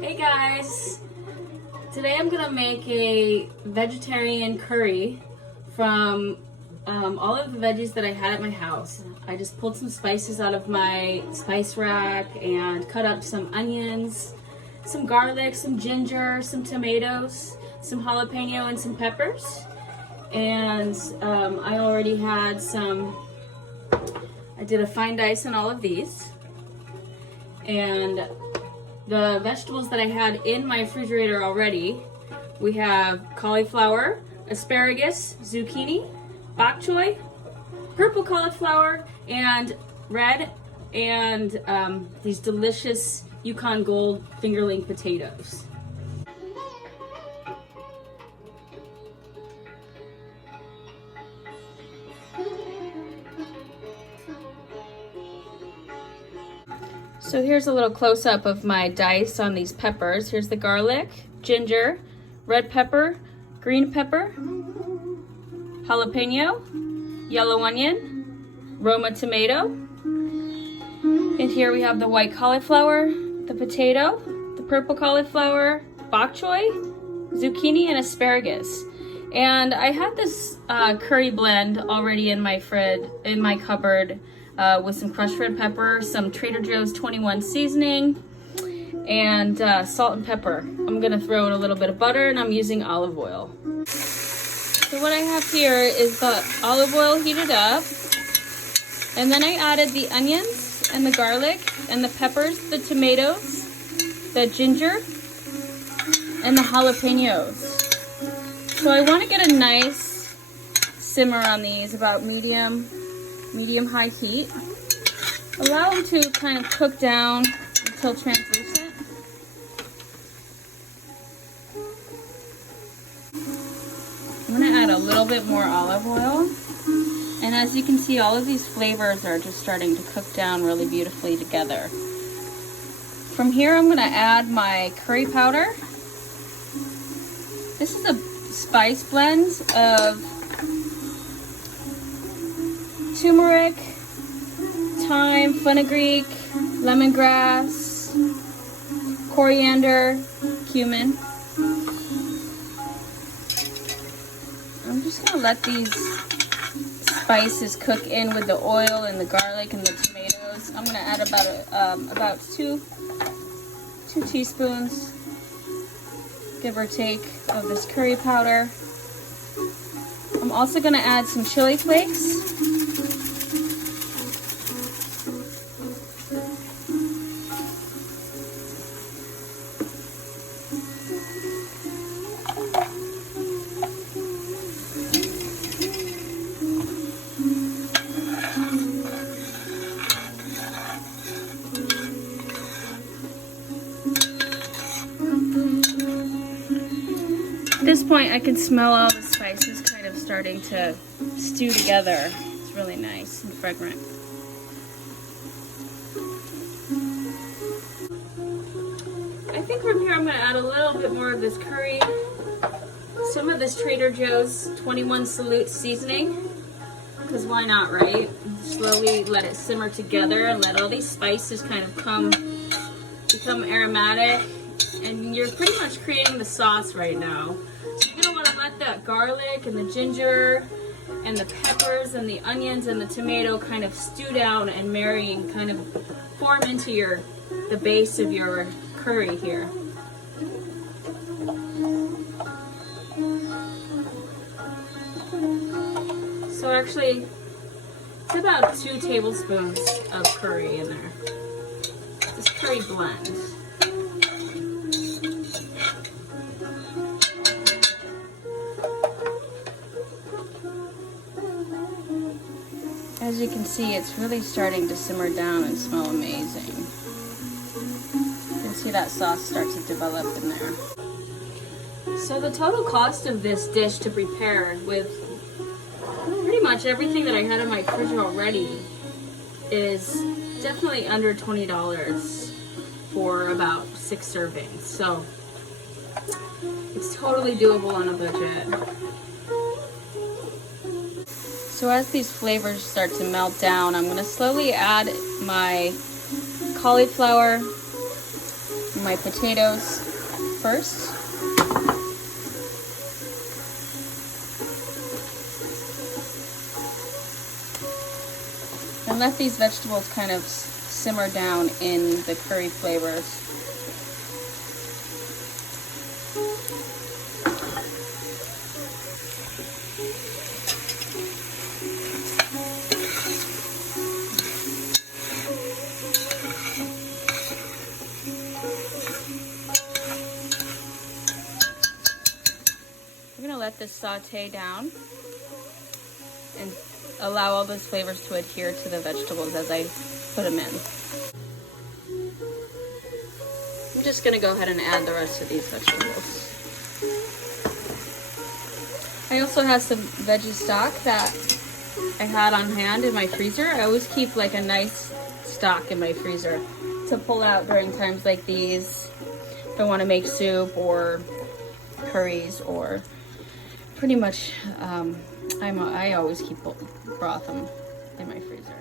Hey guys! Today I'm gonna make a vegetarian curry from all of the veggies that I had at my house. I just pulled some spices out of my spice rack and cut up some onions, some garlic, some ginger, some tomatoes, some jalapeno, and some peppers. And I already had I did a fine dice on all of these. And the vegetables that I had in my refrigerator already, we have cauliflower, asparagus, zucchini, bok choy, purple cauliflower, and red, and these delicious Yukon Gold fingerling potatoes. So here's a little close-up of my dice on these peppers. Here's the garlic, ginger, red pepper, green pepper, jalapeno, yellow onion, Roma tomato. And here we have the white cauliflower, the potato, the purple cauliflower, bok choy, zucchini, and asparagus. And I had this curry blend already in my cupboard. With some crushed red pepper, some Trader Joe's 21 seasoning, and salt and pepper. I'm gonna throw in a little bit of butter, and I'm using olive oil. So what I have here is the olive oil heated up, and then I added the onions and the garlic and the peppers, the tomatoes, the ginger, and the jalapenos. So I want to get a nice simmer on these, about medium-high heat. Allow them to kind of cook down until translucent. I'm going to add a little bit more olive oil. And as you can see, all of these flavors are just starting to cook down really beautifully together. From here, I'm going to add my curry powder. This is a spice blend of turmeric, thyme, fenugreek, lemongrass, coriander, cumin. I'm just going to let these spices cook in with the oil and the garlic and the tomatoes. I'm going to add about two teaspoons, give or take, of this curry powder. I'm also going to add some chili flakes. At this point, I can smell all the spices kind of starting to stew together. It's really nice and fragrant. I think from here I'm going to add a little bit more of this curry, some of this Trader Joe's 21 Salute seasoning, because why not, right? Slowly let it simmer together and let all these spices kind of become aromatic. And you're pretty much creating the sauce right now. So you're going to want to let that garlic and the ginger and the peppers and the onions and the tomato kind of stew down and marry and kind of form into the base of your curry here. So actually, it's about 2 tablespoons of curry in there. This curry blend. As you can see, it's really starting to simmer down and smell amazing. You can see that sauce start to develop in there. So the total cost of this dish to prepare, with pretty much everything that I had in my fridge already, is definitely under $20 for about 6 servings. So it's totally doable on a budget. So as these flavors start to melt down, I'm going to slowly add my cauliflower, my potatoes first. And let these vegetables kind of simmer down in the curry flavors. We're gonna let this saute down and allow all those flavors to adhere to the vegetables as I put them in. I'm just gonna go ahead and add the rest of these vegetables. I also have some veggie stock that I had on hand in my freezer. I always keep like a nice stock in my freezer to pull out during times like these. If I want to make soup or curries, or pretty much I always keep broth in my freezer.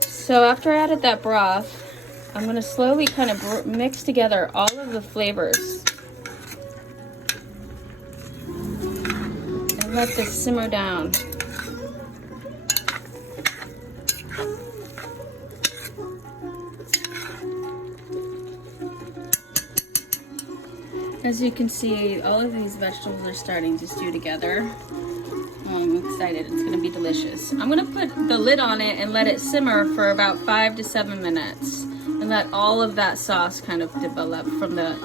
So after I added that broth, I'm going to slowly kind of mix together all of the flavors and let this simmer down. As you can see, all of these vegetables are starting to stew together. I'm excited, it's gonna be delicious. I'm gonna put the lid on it and let it simmer for about 5 to 7 minutes and let all of that sauce kind of develop from the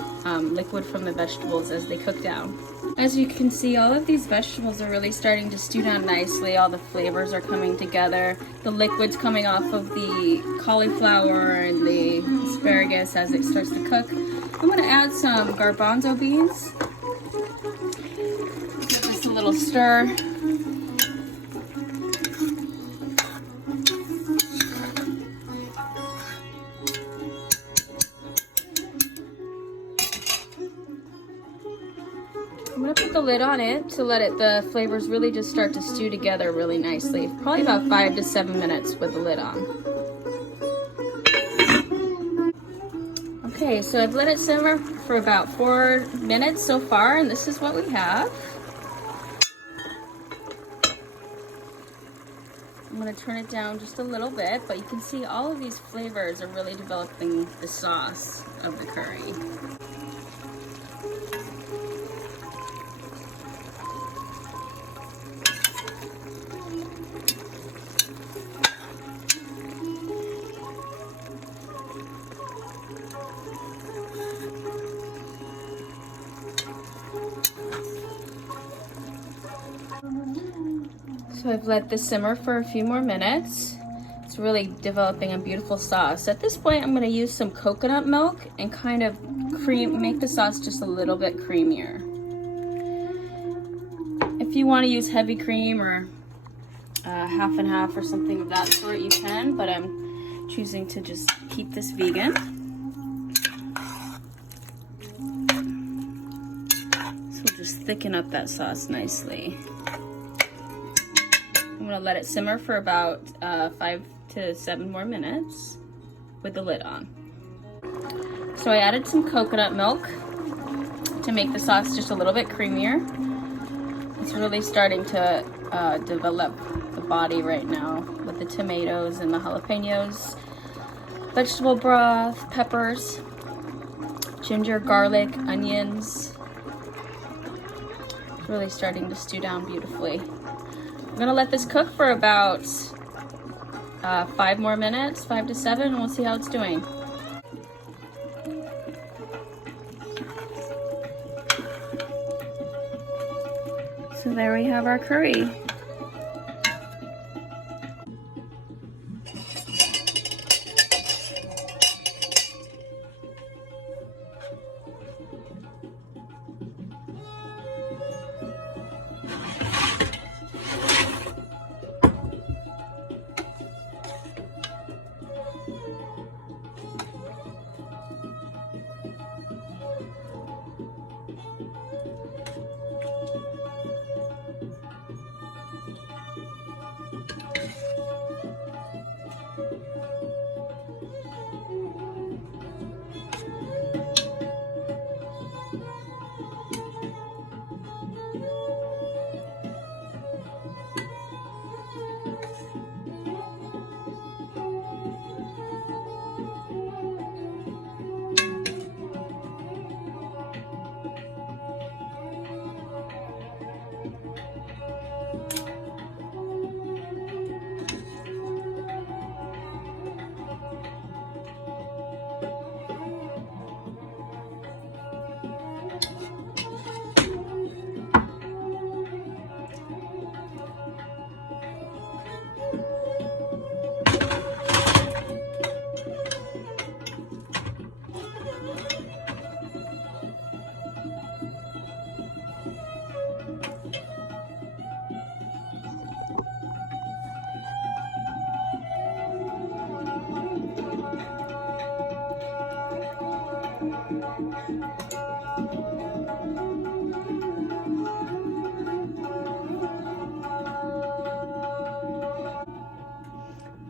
liquid from the vegetables as they cook down. As you can see, all of these vegetables are really starting to stew down nicely. All the flavors are coming together. The liquid's coming off of the cauliflower and the asparagus as it starts to cook. I'm gonna add some garbanzo beans. Give this a little stir. I'm gonna put the lid on it to let the flavors really just start to stew together really nicely. Probably about 5 to 7 minutes with the lid on. Okay, so I've let it simmer for about 4 minutes so far, and this is what we have. I'm gonna turn it down just a little bit, but you can see all of these flavors are really developing the sauce of the curry. So I've let this simmer for a few more minutes. It's really developing a beautiful sauce. At this point, I'm going to use some coconut milk and kind of make the sauce just a little bit creamier. If you want to use heavy cream or half and half or something of that sort, you can, but I'm choosing to just keep this vegan. So we'll just thicken up that sauce nicely. I'm gonna let it simmer for about 5 to 7 more minutes with the lid on. So I added some coconut milk to make the sauce just a little bit creamier. It's really starting to develop the body right now with the tomatoes and the jalapenos, vegetable broth, peppers, ginger, garlic, onions. It's really starting to stew down beautifully. I'm gonna let this cook for about 5 more minutes, 5 to 7, and we'll see how it's doing. So there we have our curry.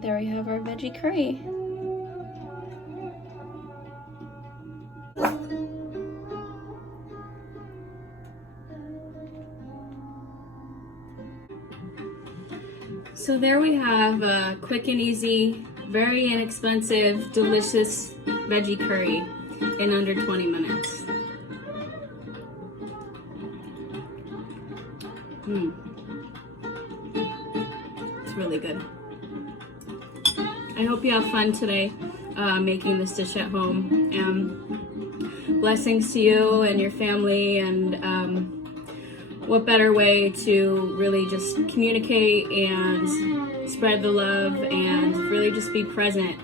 There we have our veggie curry. So there we have a quick and easy, very inexpensive, delicious veggie curry in under 20 minutes. It's really good. I hope you have fun today making this dish at home. Blessings to you and your family, and what better way to really just communicate and spread the love and really just be present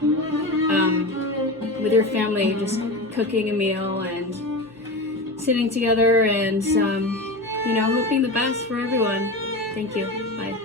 with your family, just cooking a meal and sitting together and hoping the best for everyone. Thank you. Bye.